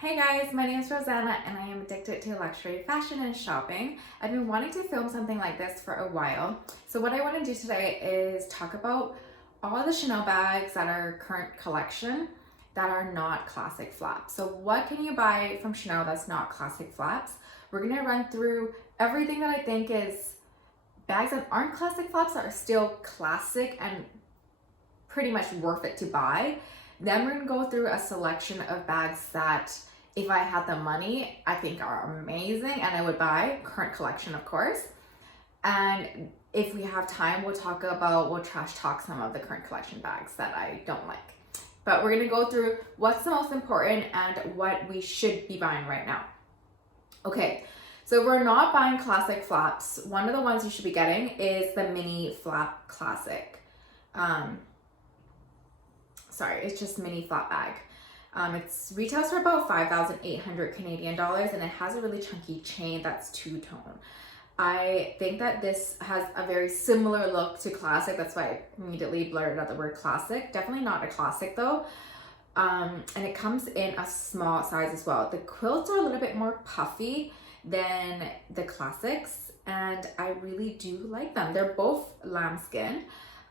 Hey guys, my name is Rosanna and I am addicted to luxury fashion and shopping. I've been wanting to film something like this for a while. So what I want to do today is talk about all the Chanel bags that are current collection that are not classic flaps. So what can you buy from Chanel that's not classic flaps? We're going to run through everything that I think is bags that aren't classic flaps that are still classic and pretty much worth it to buy. Then we're gonna go through a selection of bags that if I had the money, I think are amazing and I would buy, current collection of course. And if we have time, we'll trash talk some of the current collection bags that I don't like. But we're gonna go through what's the most important and what we should be buying right now. Okay, so if we're not buying classic flaps, one of the ones you should be getting is the mini flap classic. It's just mini flap bag. It's retails for about 5,800 Canadian dollars and it has a really chunky chain that's two-tone. I think that this has a very similar look to classic. That's why I immediately blurted out the word classic. Definitely not a classic though. And it comes in a small size as well. The quilts are a little bit more puffy than the classics and I really do like them. They're both lambskin.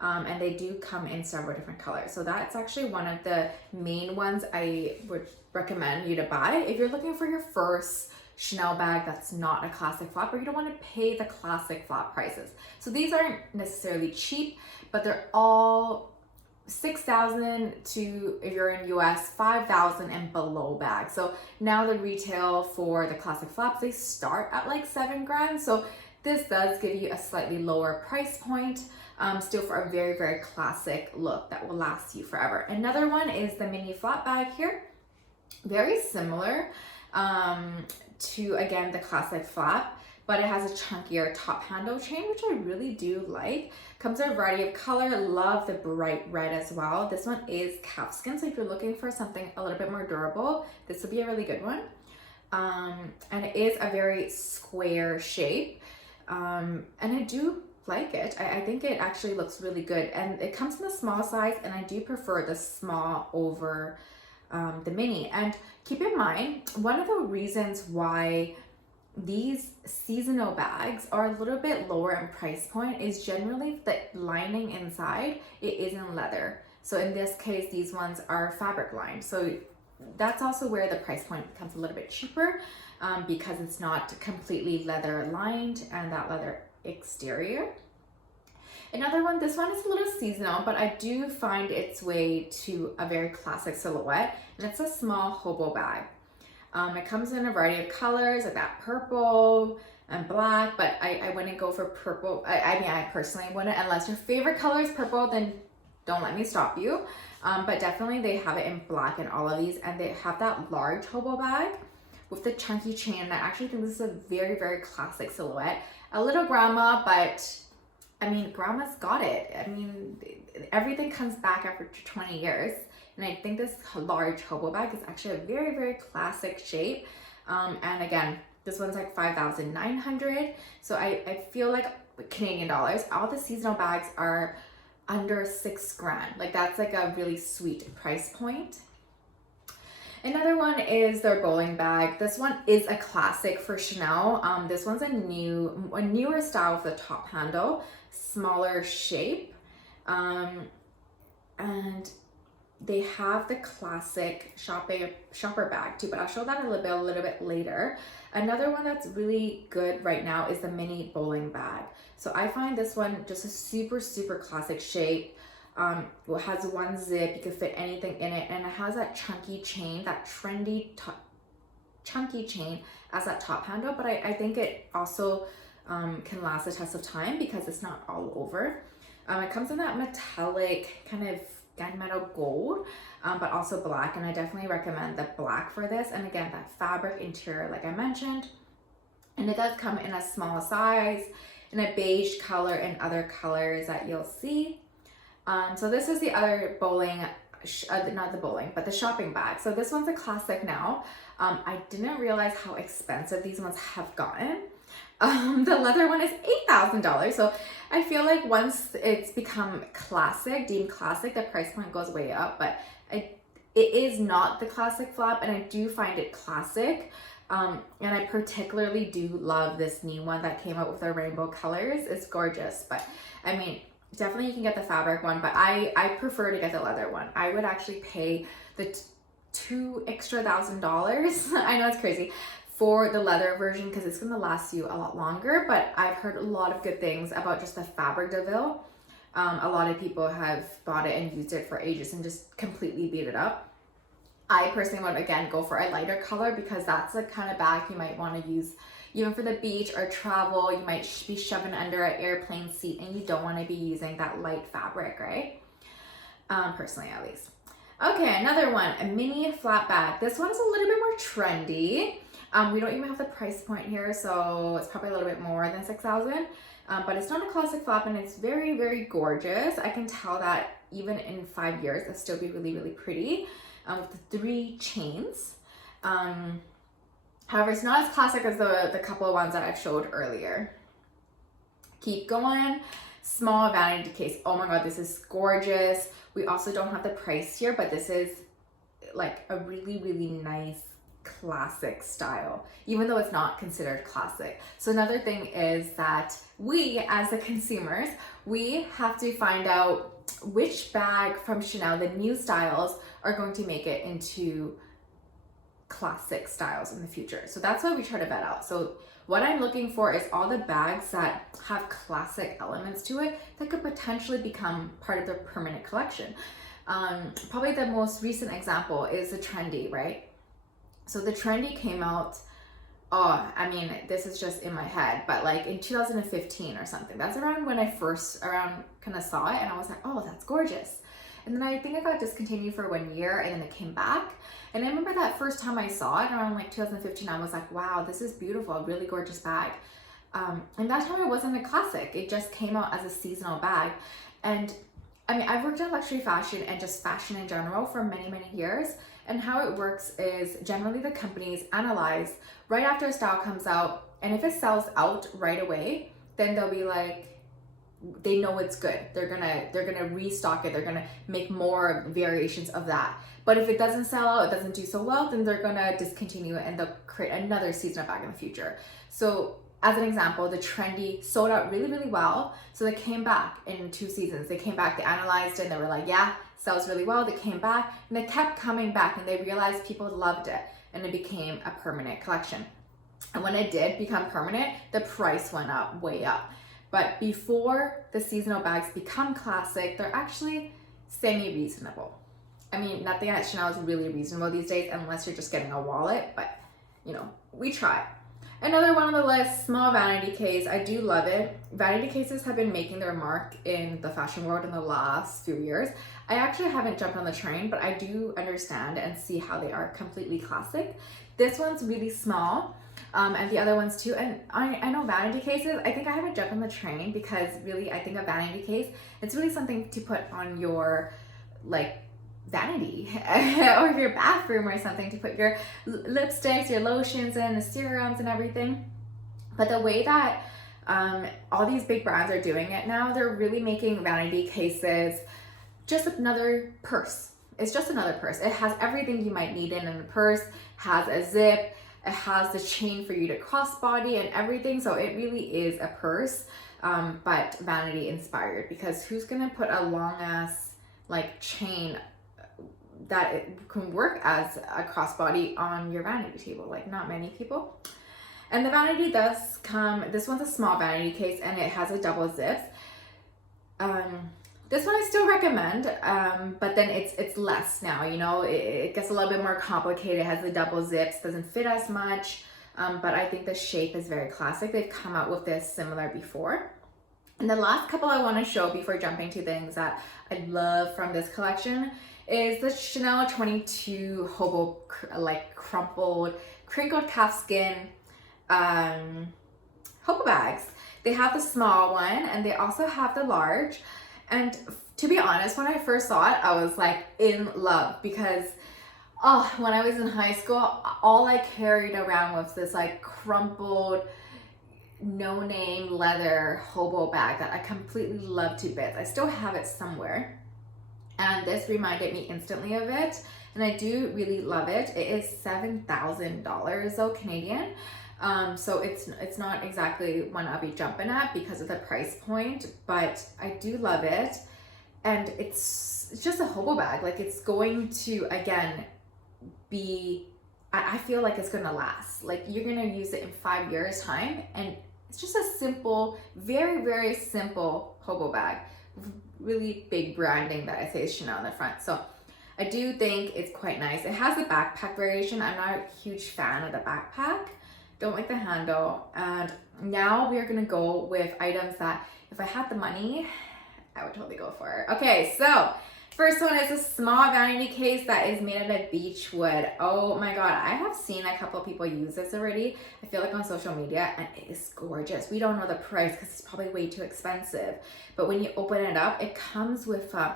And they do come in several different colors. So that's actually one of the main ones I would recommend you to buy. If you're looking for your first Chanel bag that's not a classic flap, or you don't want to pay the classic flap prices. So these aren't necessarily cheap, but they're all 6,000 to, if you're in US, 5,000 and below bags. So now the retail for the classic flaps, they start at like 7 grand. So this does give you a slightly lower price point. Still for a very, very classic look that will last you forever. Another one is the mini flap bag here. Very similar to, again, the classic flap, but it has a chunkier top handle chain, which I really do like. Comes in a variety of color. Love the bright red as well. This one is calfskin, so if you're looking for something a little bit more durable, this would be a really good one. And it is a very square shape. And I do like it. I think it actually looks really good and it comes in a small size and I do prefer the small over the mini. And keep in mind, one of the reasons why these seasonal bags are a little bit lower in price point is generally the lining inside, it isn't leather. So in this case, these ones are fabric lined. So that's also where the price point becomes a little bit cheaper because it's not completely leather lined and that leather exterior. Another one, this one is a little seasonal, but I do find its way to a very classic silhouette, and it's a small hobo bag. It comes in a variety of colors, like that purple and black, but I wouldn't go for purple. I personally wouldn't, unless your favorite color is purple, then don't let me stop you. But definitely they have it in black in all of these, and they have that large hobo bag with the chunky chain. I actually think this is a very, very classic silhouette. A little grandma, but I mean, grandma's got it. I mean, everything comes back after 20 years. And I think this large hobo bag is actually a very, very classic shape. And again, this one's like 5,900. So I feel like Canadian dollars, all the seasonal bags are under 6 grand. Like that's like a really sweet price point. Another one is their bowling bag. This one is a classic for Chanel. This one's a newer style with the top handle, smaller shape. And they have the classic shopper bag too, but I'll show that a little bit later. Another one that's really good right now is the mini bowling bag. So I find this one just a super, super classic shape. It has one zip, you can fit anything in it, and it has that chunky chain, that trendy chunky chain as that top handle, but I think it also can last the test of time because it's not all over. It comes in that metallic kind of gunmetal gold, but also black, and I definitely recommend the black for this. And again, that fabric interior like I mentioned, and it does come in a small size, in a beige color and other colors that you'll see. So this is the other the shopping bag. So this one's a classic now. I didn't realize how expensive these ones have gotten. The leather one is $8,000. So I feel like once it's become classic, deemed classic, the price point goes way up. But it is not the classic flap, and I do find it classic. And I particularly do love this new one that came out with the rainbow colors. It's gorgeous, but I mean, definitely you can get the fabric one, but I prefer to get the leather one. I would actually pay the $2,000 extra. I know it's crazy for the leather version because it's going to last you a lot longer, but I've heard a lot of good things about just the fabric de Ville. A lot of people have bought it and used it for ages and just completely beat it up. I personally would, again, go for a lighter color because that's the kind of bag you might want to use even for the beach or travel. You might be shoving under an airplane seat and you don't want to be using that light fabric, right? Personally, at least. Okay, another one, a mini flat bag. This one's a little bit more trendy. We don't even have the price point here, so it's probably a little bit more than $6,000. But it's not a classic flap, and it's very, very gorgeous. I can tell that even in 5 years, it'll still be really, really pretty. With the 3 chains. However, it's not as classic as the couple of ones that I showed earlier. Keep going. Small vanity case. Oh my god, this is gorgeous. We also don't have the price here, but this is like a really, really nice classic style, even though it's not considered classic. So another thing is that we, as the consumers, we have to find out which bag from Chanel, the new styles, are going to make it into classic styles in the future. So that's why we try to vet out. So what I'm looking for is all the bags that have classic elements to it that could potentially become part of the permanent collection. Probably the most recent example is the Trendy, right? So the Trendy came out, I mean, this is just in my head, but like in 2015 or something. That's around when I first kind of saw it, and I was like, oh, that's gorgeous. And then I think it got discontinued for 1 year, and then it came back. And I remember that first time I saw it around like 2015, I was like, wow, this is beautiful, a really gorgeous bag. And that time it wasn't a classic. It just came out as a seasonal bag. And I mean, I've worked in luxury fashion and just fashion in general for many, many years. And how it works is generally the companies analyze right after a style comes out, and if it sells out right away, then they'll be like, they know it's good. They're gonna restock it. They're gonna make more variations of that. But if it doesn't sell out, it doesn't do so well, then they're gonna discontinue it and they'll create another seasonal bag in the future. So as an example, the Trendy sold out really, really well. So they came back in 2 seasons. They came back, they analyzed it, and they were like, yeah, sells really well. They came back and they kept coming back, and they realized people loved it, and it became a permanent collection. And when it did become permanent, the price went up, way up. But before the seasonal bags become classic, they're actually semi-reasonable. I mean, nothing at Chanel is really reasonable these days unless you're just getting a wallet, but you know, we try. Another one on the list, small vanity case. I do love it. Vanity cases have been making their mark in the fashion world in the last few years. I actually haven't jumped on the train, but I do understand and see how they are completely classic. This one's really small, and the other ones too. And I know vanity cases, I think I haven't jumped on the train because really I think a vanity case, it's really something to put on your like vanity or your bathroom or something, to put your lipsticks, your lotions and the serums and everything. But the way that all these big brands are doing it now, they're really making vanity cases just another purse. It's just another purse. It has everything you might need in a purse, has a zip, it has the chain for you to crossbody and everything. So it really is a purse, but vanity inspired, because who's gonna put a long ass like chain that it can work as a crossbody on your vanity table? Like, not many people. And the vanity does come, this one's a small vanity case and it has a double zips. This one I still recommend, but then it's less now, you know, it gets a little bit more complicated. It has the double zips, doesn't fit as much, but I think the shape is very classic. They've come out with this similar before. And the last couple I want to show before jumping to things that I love from this collection is the Chanel 22 Hobo, like crumpled, crinkled calfskin Hobo bags. They have the small one and they also have the large. And to be honest, when I first saw it, I was like in love, because when I was in high school, all I carried around was this like crumpled, no-name leather Hobo bag that I completely loved to bits. I still have it somewhere. And this reminded me instantly of it. and I do really love it. It is $7,000 though, Canadian. So it's not exactly one I'll be jumping at because of the price point, but I do love it. And it's just a hobo bag. Like, it's going to, again, be, I feel like it's gonna last. Like, you're gonna use it in 5 years time, and it's just a simple, very, very simple hobo bag. Really big branding that I say is Chanel on the front. So I do think it's quite nice. It has the backpack variation. I'm not a huge fan of the backpack. Don't like the handle. And now we are gonna go with items that if I had the money, I would totally go for. Okay, so first one is a small vanity case that is made out of beech wood. Oh my God, I have seen a couple of people use this already. I feel like on social media, and it is gorgeous. We don't know the price because it's probably way too expensive. But when you open it up, it comes with a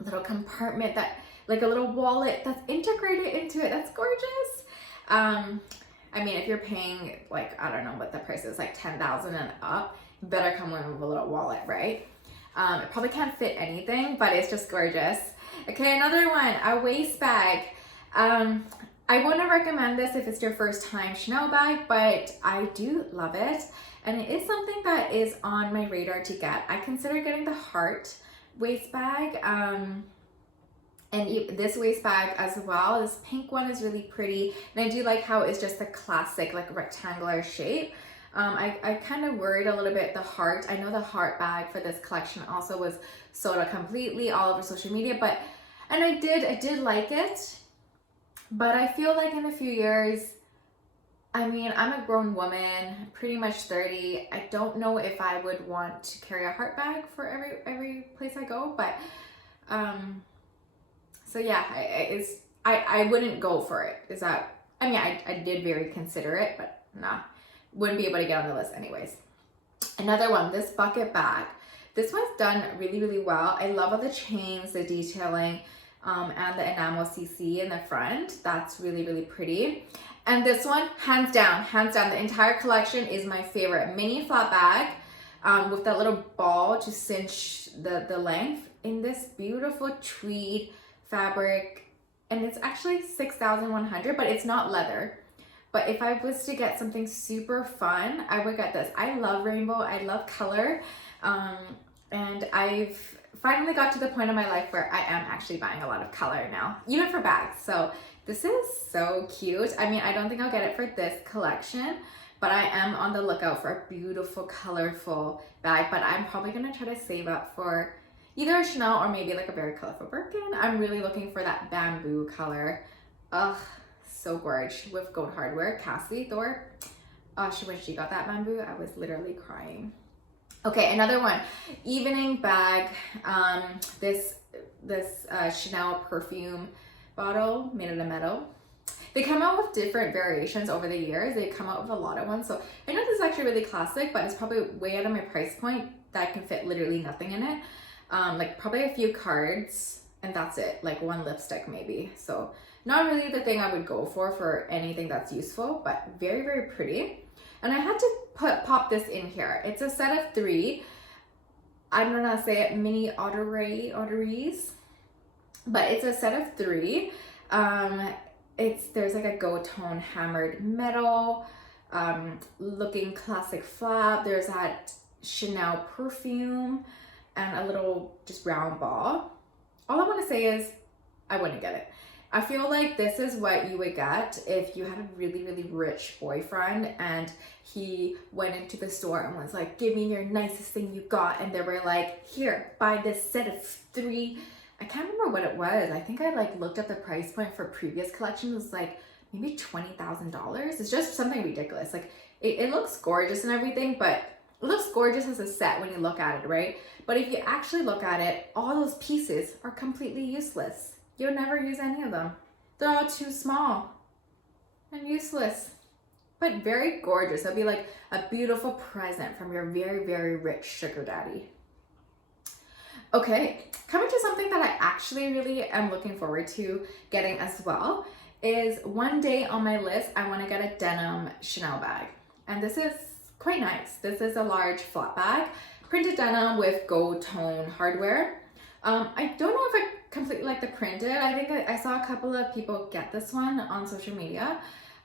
little compartment that, like a little wallet that's integrated into it. That's gorgeous. I mean, if you're paying, like, I don't know what the price is, like 10,000 and up, you better come with a little wallet, right? It probably can't fit anything, but it's just gorgeous. Okay, another one, a waist bag. I wouldn't recommend this if it's your first time Chanel bag, but I do love it. And it is something that is on my radar to get. I consider getting the heart waist bag. And this waist bag as well, this pink one is really pretty. And I do like how it's just a classic, like, rectangular shape. I kind of worried a little bit the heart. I know the heart bag for this collection also was sold out completely all over social media, but, and I did like it, but I feel like in a few years, I mean, I'm a grown woman, pretty much 30. I don't know if I would want to carry a heart bag for every place I go, but, so yeah, I wouldn't go for it. Is that, I mean, I did very consider it, but nah, wouldn't be able to get on the list anyways. Another one, this bucket bag. This one's done really, really well. I love all the chains, the detailing, and the enamel CC in the front. That's really, really pretty. And this one, hands down, the entire collection is my favorite. Mini flat bag with that little ball to cinch the length in this beautiful tweed fabric, and it's actually $6,100, but it's not leather. But if I was to get something super fun, I would get this. I love rainbow, I love color, and I've finally got to the point in my life where I am actually buying a lot of color now, even for bags. So this is so cute. I mean, I don't think I'll get it for this collection, but I am on the lookout for a beautiful, colorful bag, but I'm probably gonna try to save up for either a Chanel or maybe like a very colorful Birkin. I'm really looking for that bamboo color. Ugh, so gorgeous with gold hardware. Cassie Thorpe, when she got that bamboo, I was literally crying. Okay, another one, evening bag. This Chanel perfume bottle made out of metal. They come out with different variations over the years. They come out with a lot of ones. So I know this is actually really classic, but it's probably way out of my price point that I can fit literally nothing in it. Like probably a few cards and that's it, like one lipstick maybe. So not really the thing I would go for anything that's useful, but very, very pretty. And I had to pop this in here. It's a set of 3. I don't know how to say it, mini otteries, but it's a set of 3. There's like a gold tone hammered metal, looking classic flap. There's that Chanel perfume and a little just round ball. All I want to say is I wouldn't get it. I feel like this is what you would get if you had a really, really rich boyfriend and he went into the store and was like, give me your nicest thing you got. And they were like, here, buy this set of 3. I can't remember what it was. I think I like looked up the price point for previous collections. It was like maybe $20,000. It's just something ridiculous. Like it looks gorgeous and everything, but it looks gorgeous as a set when you look at it, right? But if you actually look at it, all those pieces are completely useless. You'll never use any of them. They're all too small and useless, but very gorgeous. It'll be like a beautiful present from your very, very rich sugar daddy. Okay, coming to something that I actually really am looking forward to getting as well is one day on my list, I want to get a denim Chanel bag. And this is quite nice. This is a large flat bag, printed denim with gold tone hardware. I don't know if I completely like the printed. I think I saw a couple of people get this one on social media.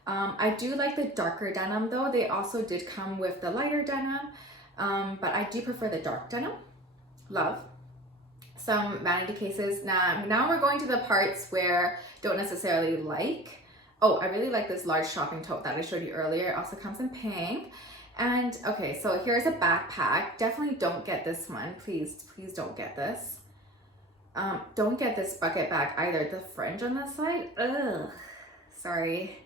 I do like the darker denim though. They also did come with the lighter denim, but I do prefer the dark denim. Love. Some vanity cases. Now we're going to the parts where don't necessarily like. Oh, I really like this large shopping tote that I showed you earlier. It also comes in pink. And okay, so here's a backpack. Definitely don't get this one. Please don't get this. Don't get this bucket bag either. The fringe on the side, ugh, sorry.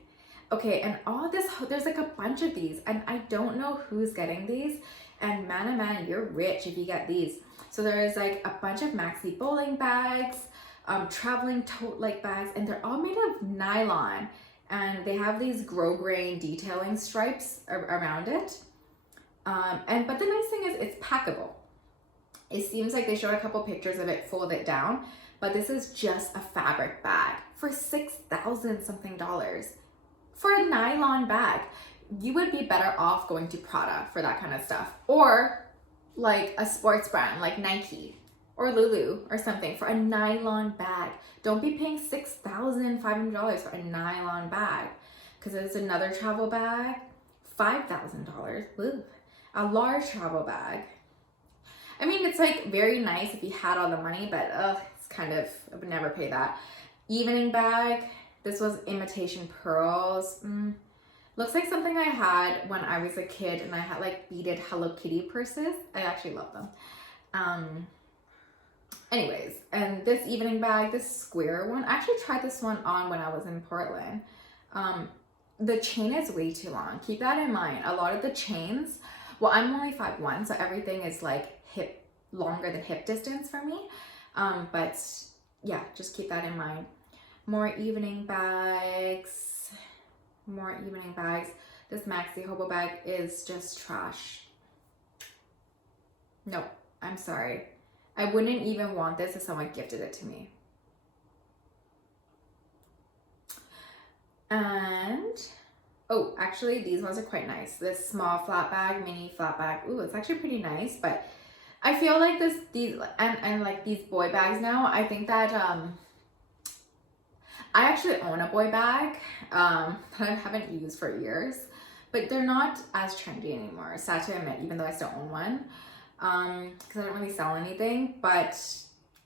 Okay, and all this, there's like a bunch of these, and I don't know who's getting these. And man, oh man, you're rich if you get these. So there's like a bunch of maxi bowling bags, traveling tote-like bags, and they're all made of nylon. And they have these grosgrain detailing stripes around it. But the nice thing is it's packable. It seems like they showed a couple pictures of it folded down, but this is just a fabric bag for $6,000 something for a nylon bag. You would be better off going to Prada for that kind of stuff, or like a sports brand like Nike or Lulu or something for a nylon bag. Don't be paying $6,500 for a nylon bag, because there's another travel bag, $5,000. A large travel bag. I mean, it's like very nice if you had all the money, but it's kind of, I would never pay that. Evening bag. This was imitation pearls. Looks like something I had when I was a kid, and I had like beaded Hello Kitty purses. I actually love them. Anyways, and this evening bag, this square one, I actually tried this one on when I was in Portland. The chain is way too long. Keep that in mind. A lot of the chains, well, I'm only 5'1", so everything is like longer than hip distance for me. But yeah, just keep that in mind. More evening bags. This maxi Hobo Bag is just trash. No, I'm sorry. I wouldn't even want this if someone gifted it to me. And, oh, actually these ones are quite nice. This small flat bag, mini flat bag. Ooh, it's actually pretty nice, but I feel like these like these boy bags now, I think that, I actually own a boy bag that I haven't used for years, but they're not as trendy anymore. Sad to admit, even though I still own one, because I don't really sell anything. But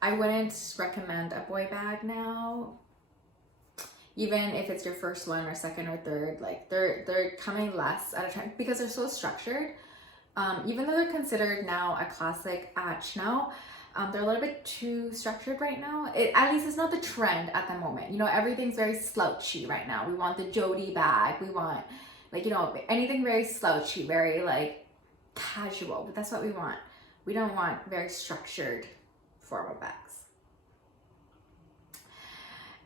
I wouldn't recommend a boy bag now, even if it's your first one or second or third. Like they're coming less at a time because they're so structured. Even though they're considered now a classic at Chanel, they're a little bit too structured right now. At least it's not the trend at the moment. You know, everything's very slouchy right now. We want the Jody bag. We want, like, you know, anything very slouchy, very like casual. But that's what we want. We don't want very structured formal bags.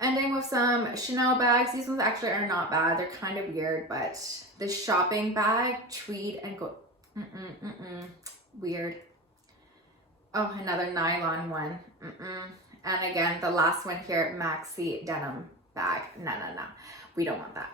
Ending with some Chanel bags. These ones actually are not bad. They're kind of weird, but the shopping bag, tweed and gold. Weird. Oh, another nylon one. And again, the last one here, maxi denim bag. No. We don't want that.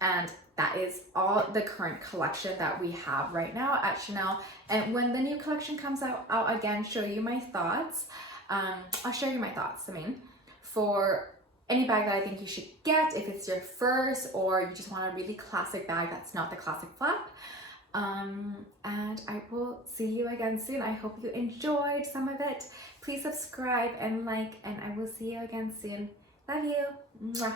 And that is all the current collection that we have right now at Chanel. And when the new collection comes out, I'll again show you my thoughts. I'll show you my thoughts, I mean, for any bag that I think you should get if it's your first, or you just want a really classic bag that's not the classic flap. And I will see you again soon. I hope you enjoyed some of it. Please subscribe and like, and I will see you again soon. Love you. Mwah.